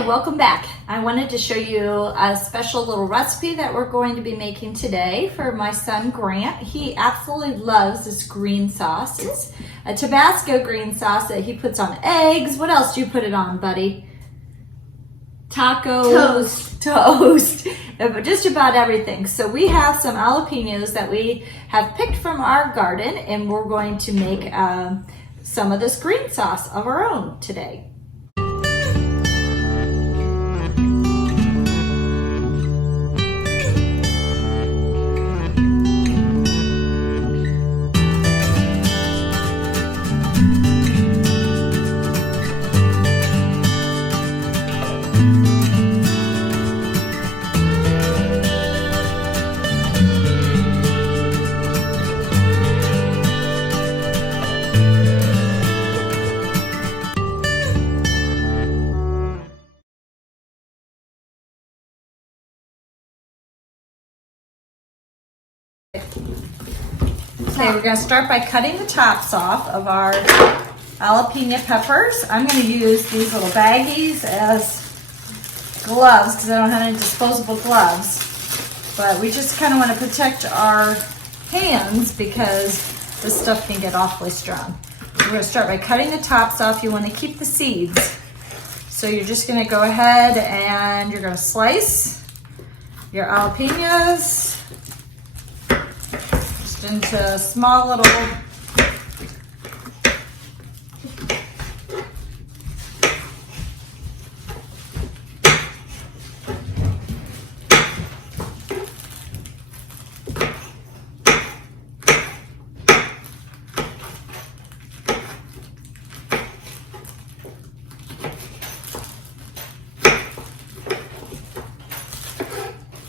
Hi, welcome back. I wanted to show you a special little recipe that we're going to be making today for my son Grant. He absolutely loves this green sauce. It's a Tabasco green sauce that he puts on eggs. What else do you put it on, buddy? Tacos, toast, just about everything. So we have some jalapeños that we have picked from our garden, and we're going to make some of this green sauce of our own today. Okay, we're going to start by cutting the tops off of our jalapeno peppers. I'm going to use these little baggies as gloves because I don't have any disposable gloves. But we just kind of want to protect our hands because this stuff can get awfully strong. We're going to start by cutting the tops off. You want to keep the seeds. So you're just going to go ahead and you're going to slice your jalapenos into small little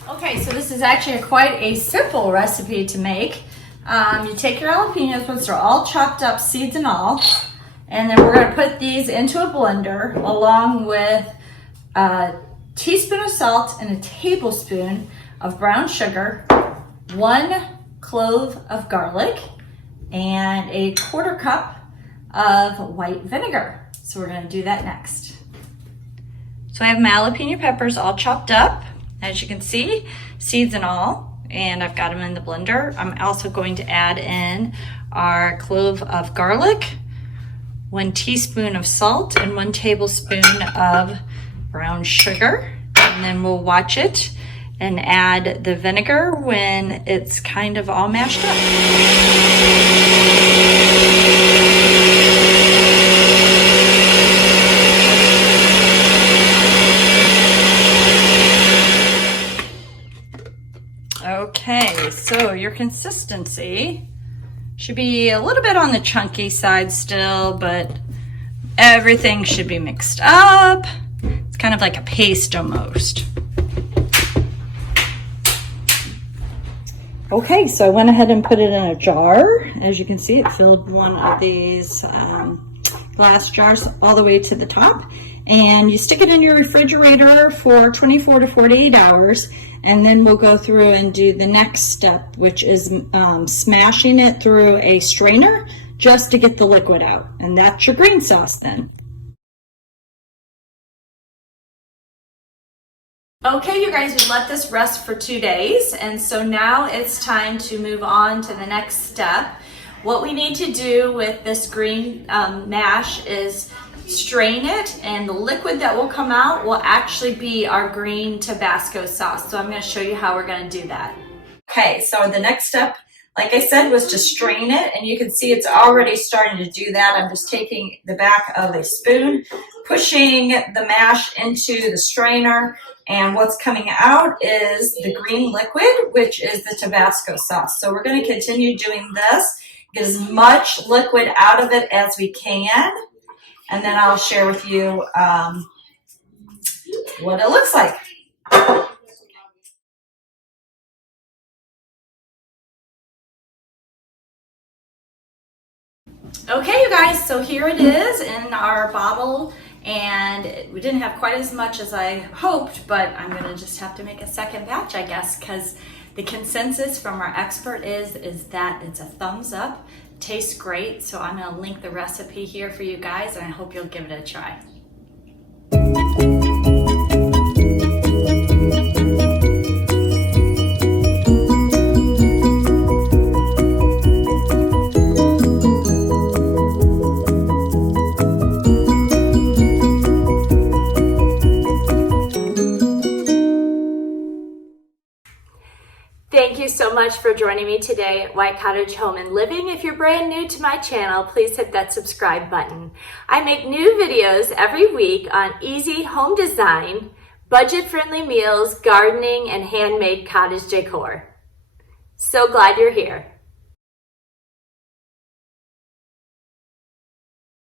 Okay, so this is actually quite a simple recipe to make. You take your jalapenos once they're all chopped up, seeds and all, and then we're going to put these into a blender along with a teaspoon of salt and a tablespoon of brown sugar, 1 clove of garlic, and a 1/4 cup of white vinegar. So we're going to do that next. So I have my jalapeno peppers all chopped up, as you can see, seeds and all. And I've got them in the blender. I'm also going to add in our clove of garlic, 1 teaspoon of salt, and 1 tablespoon of brown sugar. And then we'll watch it and add the vinegar when it's kind of all mashed Okay, so your consistency should be a little bit on the chunky side still, but everything should be mixed up. It's kind of like a paste almost. Okay, so I went ahead and put it in a jar. As you can see, it filled one of these glass jars all the way to the top. And you stick it in your refrigerator for 24 to 48 hours. And then we'll go through and do the next step, which is smashing it through a strainer just to get the liquid out. And that's your green sauce then. Okay, you guys, we let this rest for 2 days. And so now it's time to move on to the next step. What we need to do with this green mash is strain it, and the liquid that will come out will actually be our green Tabasco sauce. So I'm going to show you how we're going to do that. Okay, so the next step, like I said, was to strain it, and you can see it's already starting to do that. I'm just taking the back of a spoon, pushing the mash into the strainer, and what's coming out is the green liquid, which is the Tabasco sauce. So we're going to continue doing this, get as much liquid out of it as we can. And then I'll share with you what it looks like. Okay, you guys, so here it is in our bottle, and we didn't have quite as much as I hoped, but I'm gonna just have to make a second batch, I guess, because the consensus from our expert is that it's a thumbs up. Tastes great, so I'm going to link the recipe here for you guys, and I hope you'll give it a try. Thank you so much for joining me today at White Cottage Home and Living. If you're brand new to my channel, please hit that subscribe button. I make new videos every week on easy home design, budget-friendly meals, gardening, and handmade cottage decor. So glad you're here.